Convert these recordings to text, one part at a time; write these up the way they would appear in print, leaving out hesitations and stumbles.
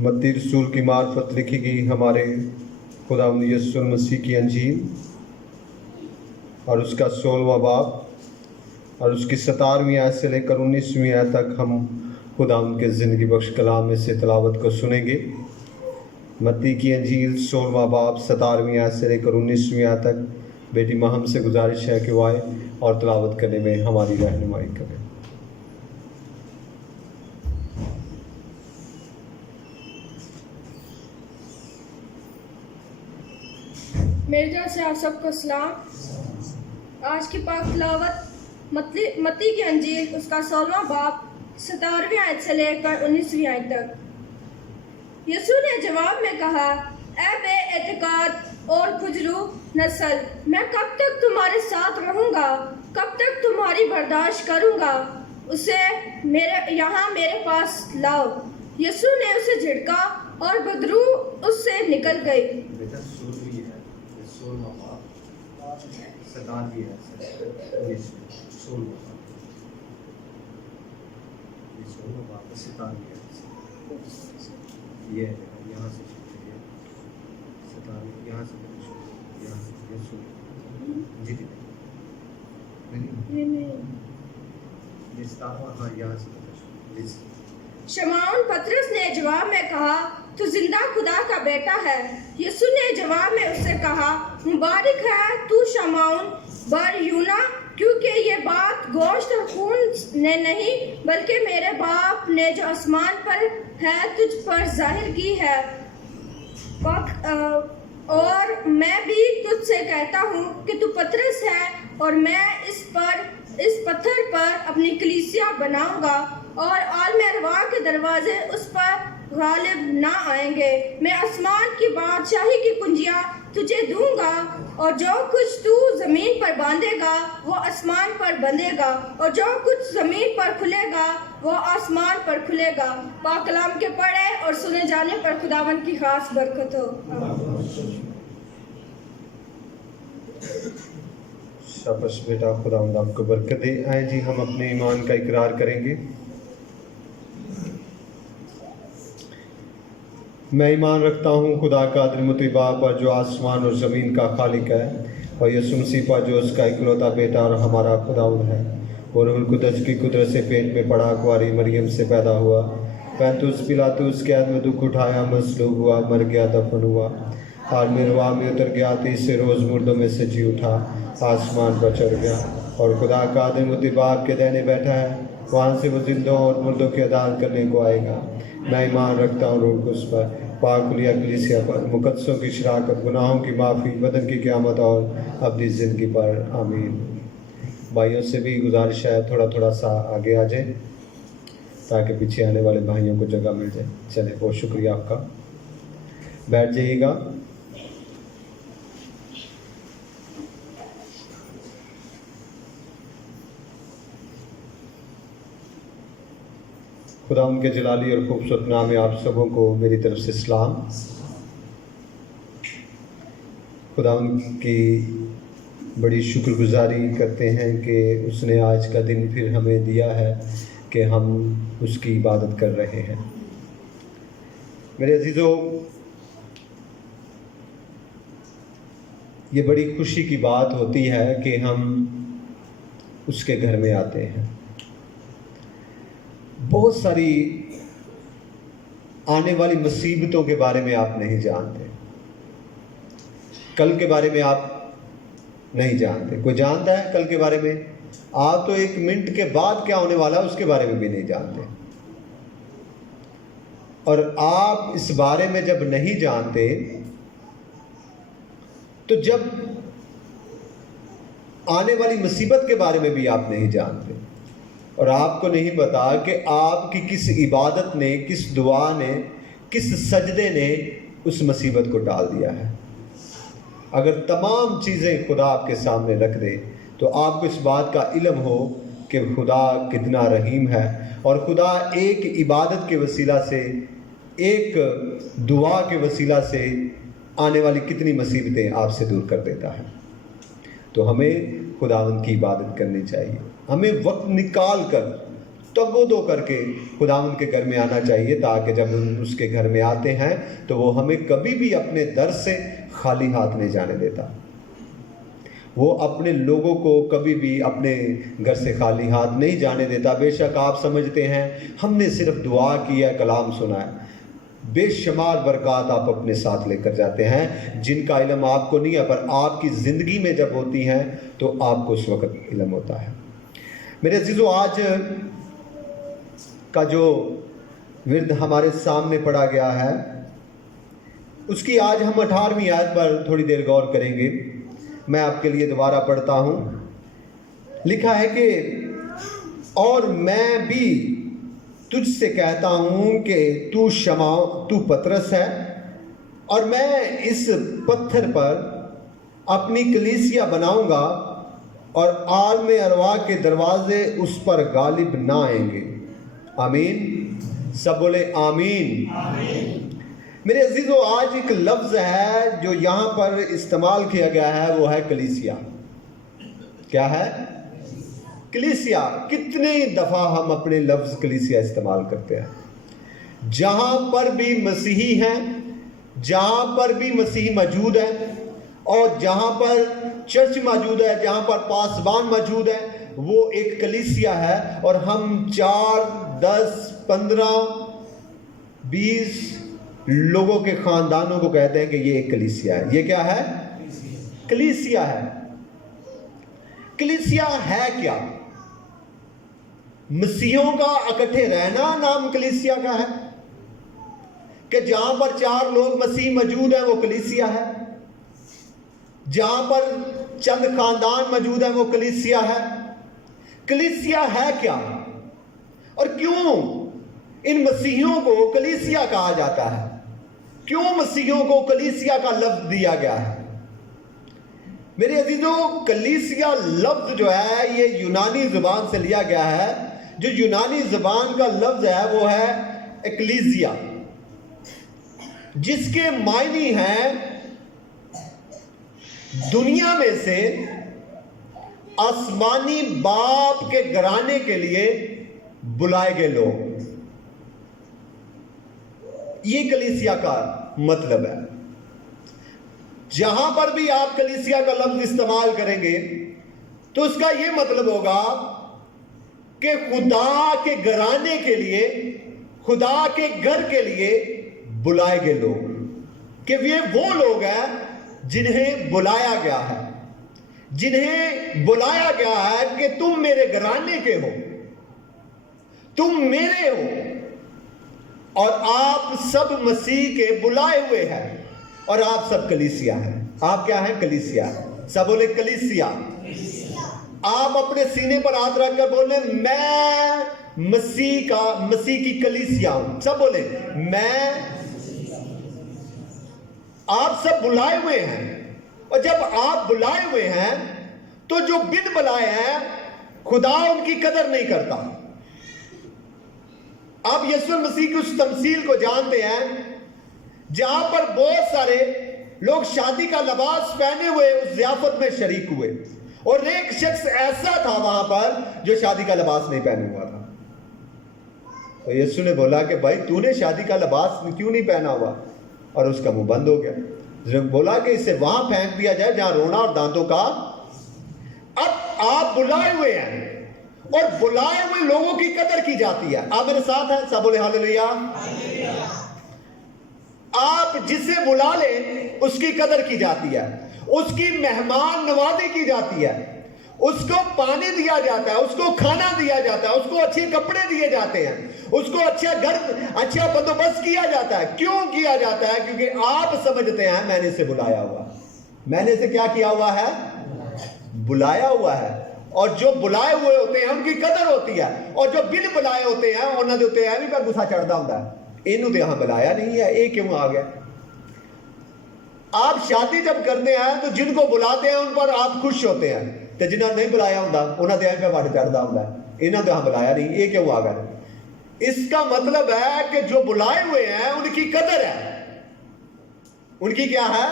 मत्ती रसूल की मार्फत लिखी गई हमारे खुदावंद यीशु मसीह की अंजील और उसका 16वां बाब और उसकी 17वीं आयत से लेकर 19वीं आयत तक हम खुदावंद के ज़िंदगी बख्श कलाम में से तिलावत को सुनेंगे। मत्ती की अंजील 16वां बाब 17वीं आयत से लेकर 19वीं आयत तक बेटी महम से गुजारिश है कि वो आए और तिलावत करने में हमारी रहनुमाई करें। मेरी तरफ से आप सबको सलाम। आज की पाक तिलावत मत्ती की अंजील उसका 16वां बाब 17वीं आयत से लेकर 19वीं आयत तक। यीशु ने जवाब में कहा, ऐ बे-एतकाद और खुजरू नस्ल, मैं कब तक तुम्हारे साथ रहूँगा, कब तक तुम्हारी बर्दाश्त करूँगा, उसे मेरे पास लाओ। यीशु ने उसे झिड़का और बदरू उससे निकल गई। शमौन पतरस ने जवाब में कहा, तू जिंदा खुदा का बेटा है। यीशु ने जवाब में उससे कहा, मुबारक है तू शमौन बर यूना, क्योंकि ये बात गोश्त और खून ने नहीं बल्कि मेरे बाप ने जो आसमान पर है तुझ पर जाहिर की है। और मैं भी तुझसे कहता हूँ कि तू पतरस है और मैं इस पत्थर पर अपनी कलीसिया बनाऊंगा और आलम अरवाह के दरवाजे उस पर गालिब ना आएंगे। मैं आसमान की बादशाही की कुंजियाँ तुझे दूंगा और जो कुछ तू जमीन पर बांधेगा वो आसमान पर बंधेगा और जो कुछ जमीन पर खुलेगा वो आसमान पर खुलेगा। पाक कलाम के पढ़े और सुने जाने पर खुदावन की खास बरकत हो। शाबाश बेटा, खुदावंद आपको बरकत दे। आए जी, हम अपने ईमान का इकरार करेंगे। मैं ईमान रखता हूँ खुदा का कादिर बाप पर जो आसमान और ज़मीन का खालिक है, और यीशु मसीह पर जो उसका इकलौता बेटा और हमारा खुदावंद है, और रूहुल कुद्दस की कुदरत से पेट में पड़ा, कुंवारी मरियम से पैदा हुआ, पैंतुस पिलातुस कैद में दुख उठाया, मसलूब हुआ, मर गया, दफन हुआ, आलम में उतर गया, तीसरे रोज़ मुर्दों में से जी उठा, आसमान पर चढ़ गया और खुदा का कादिर बाप के दाहिने बैठा है। वहाँ से वो जिंदों और मुर्दों की अदालत करने को आएगा। मैं ईमान रखता हूँ रूह कुद्दस पर, पाक खुलिया कलीसिया पर, मुकद्दसों की शराकत, गुनाहों की माफ़ी, बदन की क़यामत और अपनी ज़िंदगी पर। आमीन। भाइयों से भी गुजारिश है थोड़ा थोड़ा सा आगे आ जाए ताकि पीछे आने वाले भाइयों को जगह मिल जाए। चले, बहुत शुक्रिया आपका। बैठ जाइएगा। खुदा उनके जलाली और खूबसूरत नाम में आप सबों को मेरी तरफ से सलाम। खुदा उनकी बड़ी शुक्रगुजारी करते हैं कि उसने आज का दिन फिर हमें दिया है कि हम उसकी इबादत कर रहे हैं। मेरे अजीज़ों, ये बड़ी खुशी की बात होती है कि हम उसके घर में आते हैं। बहुत सारी आने वाली मुसीबतों के बारे में आप नहीं जानते, कल के बारे में आप नहीं जानते। कोई जानता है कल के बारे में? आप तो 1 मिनट के बाद क्या होने वाला है उसके बारे में भी नहीं जानते। और आप इस बारे में जब नहीं जानते तो जब आने वाली मुसीबत के बारे में भी आप नहीं जानते, और आपको नहीं पता कि आपकी किस इबादत ने, किस दुआ ने, किस सजदे ने उस मुसीबत को टाल दिया है। अगर तमाम चीज़ें खुदा आपके सामने रख दे तो आपको इस बात का इल्म हो कि खुदा कितना रहीम है, और खुदा एक इबादत के वसीला से, एक दुआ के वसीला से आने वाली कितनी मुसीबतें आपसे दूर कर देता है। तो हमें खुदावंद की इबादत करनी चाहिए। हमें वक्त निकाल कर तगोदो करके खुदावंद के घर में आना चाहिए, ताकि जब हम उसके घर में आते हैं तो वो हमें कभी भी अपने दर से खाली हाथ नहीं जाने देता। वो अपने लोगों को कभी भी अपने घर से खाली हाथ नहीं जाने देता। बेशक आप समझते हैं हमने सिर्फ दुआ की है, कलाम सुना है, बेशुमार बरक़ात आप अपने साथ लेकर जाते हैं जिनका इल्म आपको नहीं है, पर आपकी ज़िंदगी में जब होती हैं तो आपको उस वक़्त इल्म होता है। मेरे अज़ीज़ों, आज का जो विर्द हमारे सामने पढ़ा गया है उसकी आज हम 18वीं आयत पर थोड़ी देर गौर करेंगे। मैं आपके लिए दोबारा पढ़ता हूँ। लिखा है कि और मैं भी तुझसे कहता हूँ कि तू पतरस है, और मैं इस पत्थर पर अपनी कलीसिया बनाऊंगा और आलम अरवाह के दरवाजे उस पर गालिब ना आएंगे। आमीन। सब बोले आमीन, आमीन। मेरे अजीजों, आज एक लफ्ज़ है जो यहाँ पर इस्तेमाल किया गया है, वो है कलीसिया। क्या है? कलीसिया। कितने दफ़ा हम अपने लफ्ज़ कलीसिया इस्तेमाल करते हैं? जहाँ पर भी मसीही हैं, जहाँ पर भी मसीही मौजूद है, और जहाँ पर चर्च मौजूद है, जहाँ पर पासबान मौजूद है, वो एक कलीसिया है। और हम 4, 10, 15, 20 लोगों के ख़ानदानों को कहते हैं कि ये एक कलीसिया है। ये क्या है? कलीसिया है। कलीसिया है क्या? मसीहों का इकट्ठे रहना नाम कलीसिया का है, कि जहां पर 4 लोग मसीह मौजूद हैं वो कलीसिया है, जहां पर चंद खानदान मौजूद हैं वो कलीसिया है। कलीसिया है क्या, और क्यों इन मसीहियों को कलीसिया कहा जाता है? क्यों मसीहियों को कलीसिया का लफ्ज दिया गया है? मेरे अजीजों, कलीसिया लफ्ज जो है ये यूनानी जुबान से लिया गया है। जो यूनानी जुबान का लफ्ज है वो है एक्लीसिया, जिसके मायने हैं दुनिया में से आसमानी बाप के घराने के लिए बुलाए गए लोग। ये कलीसिया का मतलब है। जहां पर भी आप कलीसिया का लफ्ज इस्तेमाल करेंगे तो उसका यह मतलब होगा कि खुदा के घराने के लिए, खुदा के घर के लिए बुलाए गए लोग, कि वे वो लोग हैं जिन्हें बुलाया गया है, जिन्हें बुलाया गया है कि तुम मेरे घराने के हो, तुम मेरे हो, और आप सब मसीह के बुलाए हुए हैं, और आप सब कलीसिया हैं। आप क्या हैं? कलीसिया। सब बोले कलीसिया। आप अपने सीने पर हाथ रखकर बोले मैं मसीह की कलीसिया हूं। सब बोले मैं। आप सब बुलाए हुए हैं, और जब आप बुलाए हुए हैं तो जो बिन बुलाए हैं खुदा उनकी कदर नहीं करता। आप यीशु मसीह की उस तमसील को जानते हैं जहां पर बहुत सारे लोग शादी का लिबास पहने हुए उस ज़ियाफत में शरीक हुए, और एक शख्स ऐसा था वहां पर जो शादी का लिबास नहीं पहने हुआ था। तो यीशु ने बोला कि भाई तूने शादी का लिबास क्यों नहीं पहना हुआ, और उसका मुंह बंद हो गया। जब बोला कि इसे वहां फेंक दिया जाए जहां रोना और दांतों का। अब आप बुलाए हुए हैं, और बुलाए हुए लोगों की कदर की जाती है। आप मेरे साथ हैं? सब बोले हालेलुया। आप जिसे बुला ले उसकी कदर की जाती है, उसकी मेहमान नवाजी की जाती है, उसको पानी दिया जाता है, उसको खाना दिया जाता है, उसको अच्छे कपड़े दिए जाते हैं, उसको अच्छा घर, अच्छा बंदोबस्त किया जाता है। क्यों किया जाता है? क्योंकि आप समझते हैं मैंने इसे बुलाया हुआ। मैंने इसे क्या किया हुआ है? बुलाया हुआ है। और जो बुलाए हुए होते हैं उनकी कदर होती है, और जो बिन बुलाए होते हैं उन्होंने ਦੇ ਉੱਤੇ ਐਵੇਂ पर गुस्सा चढ़ता ਹੁੰਦਾ है, ਇਹਨੂੰ ਤੇ यहां बुलाया नहीं है, ये क्यों आ गया? आप शादी जब करते हैं तो जिनको बुलाते हैं उन पर आप खुश होते हैं, तो जिन्होंने नहीं बुलाया होता उन्होंने ਤੇ ਐਵੇਂ ਵੱਟ चढ़ता ਹੁੰਦਾ है, ਇਹਨਾਂ ਤੇ यहां बुलाया नहीं, ये क्यों आ गया? इसका मतलब है कि जो बुलाए हुए हैं उनकी कदर है। उनकी क्या है?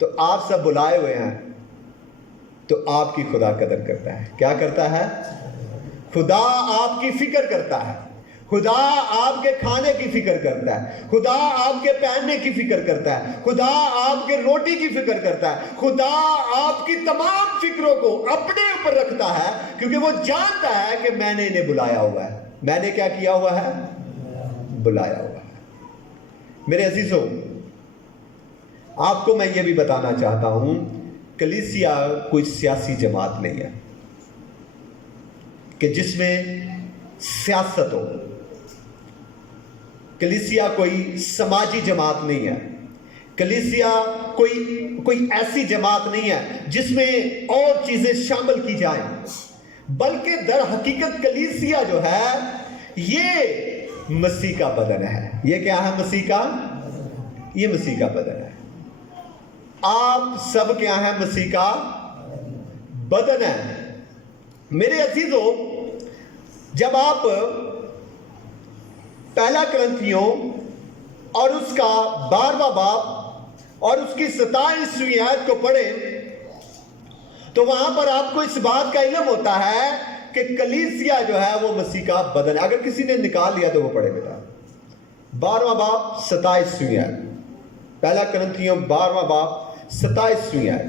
तो आप सब बुलाए हुए हैं तो आपकी खुदा कदर करता है। क्या करता है? خدا آپ کی فکر کرتا ہے، خدا آپ کے کھانے کی فکر کرتا ہے، خدا آپ کے پہننے کی فکر کرتا ہے، خدا آپ کے روٹی کی فکر کرتا ہے، خدا آپ کی تمام فکروں کو اپنے اوپر رکھتا ہے، کیونکہ وہ جانتا ہے کہ میں نے انہیں بلایا ہوا ہے۔ میں نے کیا کیا ہوا ہے؟ بلایا ہوا ہے۔ میرے عزیزوں، آپ کو میں یہ بھی بتانا چاہتا ہوں، کلیسیا کوئی سیاسی جماعت نہیں ہے کہ جس میں سیاست ہو۔ کلیسیا کوئی سماجی جماعت نہیں ہے۔ کلیسیا کوئی ایسی جماعت نہیں ہے جس میں اور چیزیں شامل کی جائیں، بلکہ در حقیقت کلیسیا جو ہے یہ مسیح کا بدن ہے۔ یہ کیا ہے؟ مسیح کا، یہ مسیح کا بدن ہے۔ آپ سب کیا ہیں؟ مسیح کا بدن ہے۔ میرے عزیزوں، جب آپ پہلا کرنتھیوں اور اس کا 12واں باب اور اس کی 27ویں آیت کو پڑھیں تو وہاں پر آپ کو اس بات کا علم ہوتا ہے کہ کلیسیا جو ہے وہ مسیح کا بدن ہے۔ اگر کسی نے نکال لیا تو وہ پڑھے بیٹا، 12واں باب 27ویں آیت، پہلا کرنتھیوں 12واں باب 27ویں آیت۔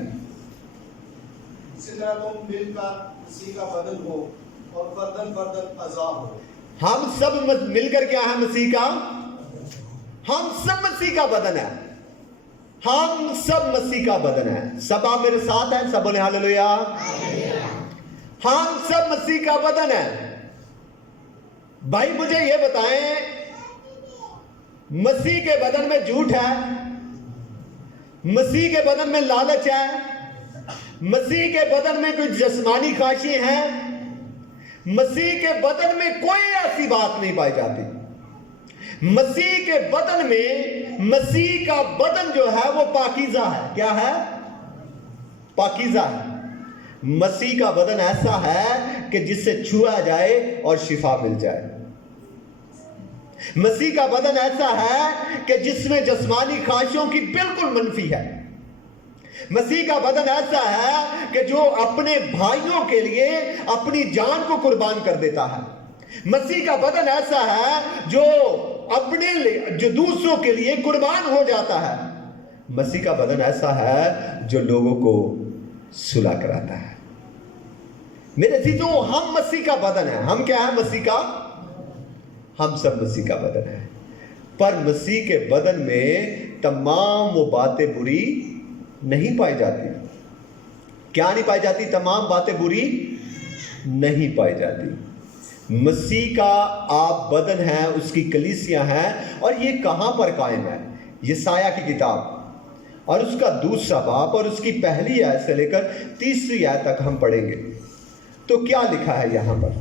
اسی طرح تم مل کر مسیح کا بدن ہو اور فردن فردن اعضاء ہو۔ ہم سب مل کر کیا ہے؟ مسیح کا، ہم سب مسیح کا بدن ہے۔ ہم سب مسیح کا بدن ہے۔ سب آپ میرے ساتھ ہیں؟ سب بولے ہاللویا۔ ہم سب مسیح کا بدن ہے۔ بھائی مجھے یہ بتائیں، مسیح کے بدن میں جھوٹ ہے؟ مسیح کے بدن میں لالچ ہے؟ مسیح کے بدن میں کوئی جسمانی خواہشیں ہیں؟ مسیح کے بدن میں کوئی ایسی بات نہیں پائی جاتی۔ مسیح کے بدن میں، مسیح کا بدن جو ہے وہ پاکیزہ ہے۔ کیا ہے؟ پاکیزہ ہے۔ مسیح کا بدن ایسا ہے کہ جس سے چھوا جائے اور شفا مل جائے۔ مسیح کا بدن ایسا ہے کہ جس میں جسمانی خواہشوں کی بالکل منفی ہے۔ مسیح کا بدن ایسا ہے کہ جو اپنے بھائیوں کے لیے اپنی جان کو قربان کر دیتا ہے۔ مسیح کا بدن ایسا ہے جو اپنے لیے، جو دوسروں کے لیے قربان ہو جاتا ہے۔ مسیح کا بدن ایسا ہے جو لوگوں کو صلح کراتا ہے۔ میرے عزیزوں، ہم مسیح کا بدن ہیں۔ ہم کیا ہیں؟ مسیح کا، ہم سب مسیح کا بدن ہے۔ پر مسیح کے بدن میں تمام وہ باتیں بری نہیں پائی جاتی۔ کیا نہیں پائی جاتی؟ تمام باتیں بری نہیں پائی جاتی۔ مسیح کا آپ بدن ہے، اس کی کلیسیا ہے، اور یہ کہاں پر قائم ہے؟ یسایہ کی کتاب اور اس کا 2 باب اور اس کی پہلی آیت سے لے کر 30ویں آیت تک ہم پڑھیں گے تو کیا لکھا ہے یہاں پر؟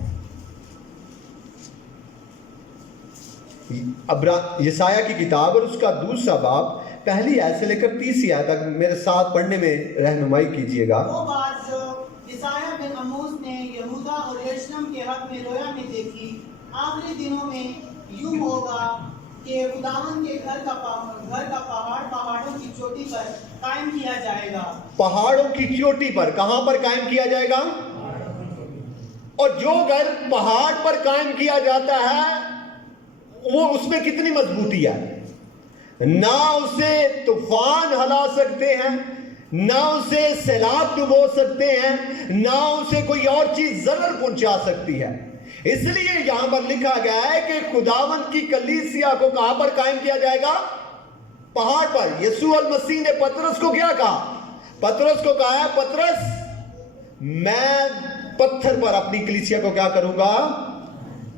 یسایہ کی کتاب اور اس کا 2 باب پہلی آیت سے لے کر 30ویں آیت تک میرے ساتھ پڑھنے میں رہنمائی کیجئے گا۔ وہ بات جو یسایہ بن آموز نے یہودا اور یروشلم کے حق میں رویا میں دیکھی، آخری دنوں میں یوں ہوگا کہ خداوند کے گھر کا پہاڑ پہاڑوں کی چوٹی پر قائم کیا جائے گا۔ پہاڑوں کی چوٹی پر، کہاں پر قائم کیا جائے گا؟ اور جو گھر پہاڑ پر قائم کیا جاتا ہے وہ اس میں کتنی مضبوطی ہے؟ نہ اسے طوفان ہلا سکتے ہیں، نہ اسے سیلاب ڈبو سکتے ہیں، نہ اسے کوئی اور چیز ضرر پہنچا سکتی ہے۔ اس لیے یہاں پر لکھا گیا ہے کہ خداوند کی کلیسیا کو کہاں پر قائم کیا جائے گا؟ پہاڑ پر۔ یسوع المسیح نے پترس کو کیا کہا؟ پترس کو کہا ہے، پترس میں پتھر پر اپنی کلیسیا کو کیا کروں گا؟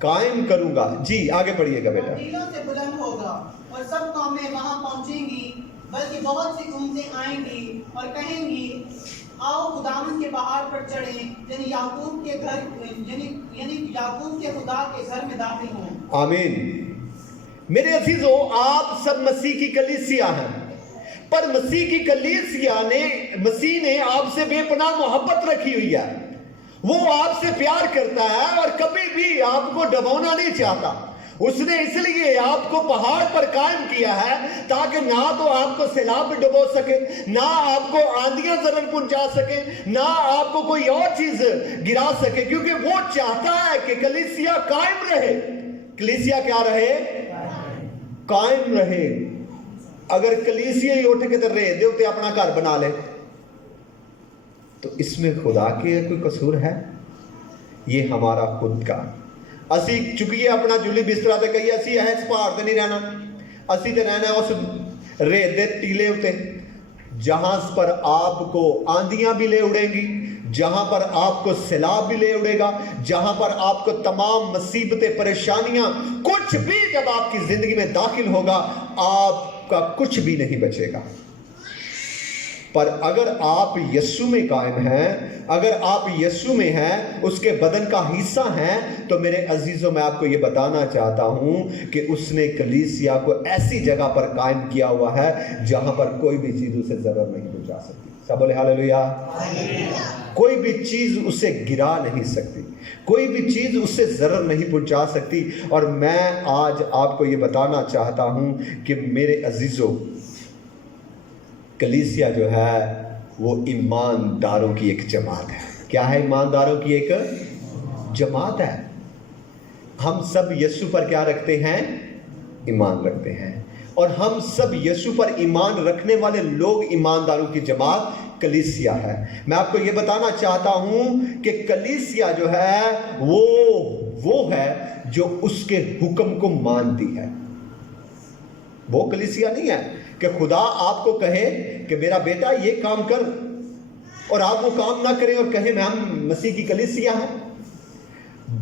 قائم کروں گا۔ جی آگے پڑھیے گا بیٹا۔ ٹیلوں سے بلند ہوگا اور سب قومیں وہاں پہنچیں گی، بلکہ بہت سی امتیں آئیں گی اور کہیں گی آؤ خداوند کے پہاڑ پر چڑھیں، یعنی یعقوب کے گھر، یعنی یعقوب کے خدا کے گھر میں داخل ہوں۔ آمین۔ میرے عزیزو، آپ سب مسیح کی کلیسیا ہیں، پر مسیح کی کلیسیا نے، مسیح نے آپ سے بے پناہ محبت رکھی ہوئی ہے۔ وہ آپ سے پیار کرتا ہے اور کبھی بھی آپ کو ڈبونا نہیں چاہتا۔ उसने इसलिए आपको पहाड़ पर कायम किया है ताकि ना तो आपको सैलाब में डुबो सके, ना आपको आंधियां जरर पहुंचा सके, ना आपको कोई और चीज गिरा सके, क्योंकि वो चाहता है कि कलीसिया कायम रहे। कलीसिया क्या रहे? कायम रहे। अगर कलीसिया ही उठ के तो रहे दे उते अपना घर बना ले तो इसमें खुदा के कोई कसूर है? ये हमारा खुद का, असी चुकिए अपना जुली बिस्तरा ते कहिए असी इस पहाड़ ते नहीं रहना, असी ते रहना उस रेत दे टीले उते जहां पर आपको आंधियां भी ले उड़ेंगी, जहां पर आपको सैलाब भी ले उड़ेगा, जहां पर आपको तमाम मुसीबतें परेशानियां कुछ भी जब आपकी जिंदगी में दाखिल होगा आपका कुछ भी नहीं बचेगा। पर अगर आप यीशु में कायम हैं, अगर आप यीशु में हैं, उसके बदन का हिस्सा हैं, तो मेरे अजीजों मैं आपको ये बताना चाहता हूं कि उसने कलीसिया को ऐसी जगह पर कायम किया हुआ है जहां पर कोई भी चीज उसे जरर नहीं पहुंचा सकती। सब बोले हालेलुया। कोई भी चीज उसे गिरा नहीं सकती, कोई भी चीज उससे जरर नहीं पहुंचा सकती। और मैं आज आपको ये बताना चाहता हूं कि मेरे अजीजों, कलीसिया जो है वो ईमानदारों की एक जमात है। क्या है? ईमानदारों की एक जमात है। हम सब यीशु पर क्या रखते हैं? ईमान रखते हैं। और हम सब यीशु पर ईमान रखने वाले लोग, ईमानदारों की जमात कलीसिया है। मैं आपको ये बताना चाहता हूं कि कलीसिया जो है वो है जो उसके हुक्म को मानती है। वो कलीसिया नहीं है कि खुदा आपको कहे कि मेरा बेटा ये काम कर और आप वो काम ना करें और कहे मैं हम मसीह की कलीसिया है।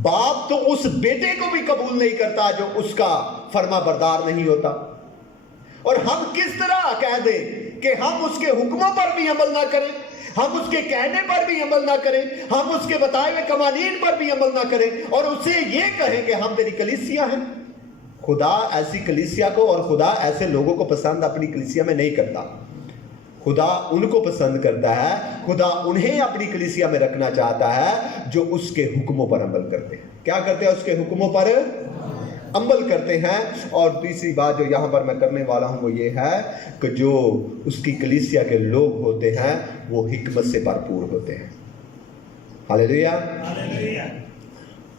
बाप तो उस बेटे को भी कबूल नहीं करता जो उसका फर्मा बरदार नहीं होता। और हम किस तरह कह दें कि हम उसके हुक्मों पर भी अमल ना करें, हम उसके कहने पर भी अमल ना करें, हम उसके बताए हुए कवानीन पर भी अमल ना करें और उसे ये कहें कि हम तेरी कलीसिया हैं। खुदा ऐसी कलीसिया को और खुदा ऐसे लोगों को पसंद अपनी कलीसिया में नहीं करता। खुदा उनको पसंद करता है, खुदा उन्हें अपनी कलीसिया में रखना चाहता है जो उसके हुक्मों पर अमल करते हैं। क्या करते हैं? उसके हुक्मों पर अमल करते हैं। और तीसरी बात जो यहाँ पर मैं करने वाला हूँ वो ये है कि जो उसकी कलीसिया के लोग होते हैं वो हिकमत से भरपूर होते हैं। हालेलुया।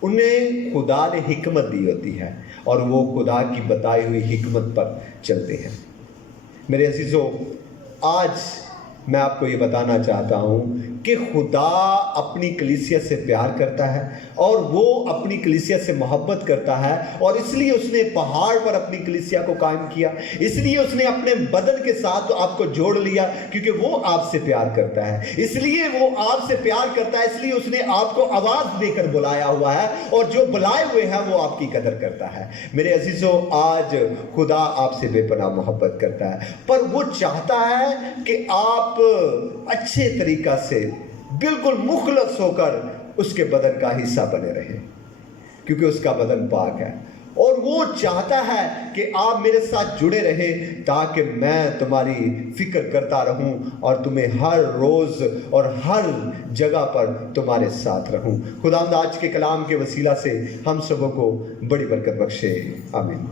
उन्हें खुदा ने हिकमत दी होती है और वो खुदा की बताई हुई हिकमत पर चलते हैं। मेरे अजीजों, आज मैं आपको ये बताना चाहता हूँ कि खुदा अपनी कलीसिया से प्यार करता है और वो अपनी कलीसिया से मोहब्बत करता है और इसलिए उसने पहाड़ पर अपनी कलीसिया को कायम किया, इसलिए उसने अपने बदन के साथ आपको जोड़ लिया क्योंकि वो आपसे प्यार करता है। इसलिए वो आपसे प्यार करता है, इसलिए उसने आपको आवाज़ देकर बुलाया हुआ है और जो बुलाए हुए हैं वो आपकी कदर करता है। मेरे अजीजों, आज खुदा आपसे बेपनाह मोहब्बत करता है, पर वो चाहता है कि आप अच्छे तरीका से बिल्कुल मुखलस होकर उसके बदन का हिस्सा बने रहें, क्योंकि उसका बदन पाक है और वो चाहता है कि आप मेरे साथ जुड़े रहें ताकि मैं तुम्हारी फिक्र करता रहूं और तुम्हें हर रोज और हर जगह पर तुम्हारे साथ रहूं। खुदावंद आज के कलाम के वसीला से हम सबों को बड़ी बरकत बख्शे। आमीन।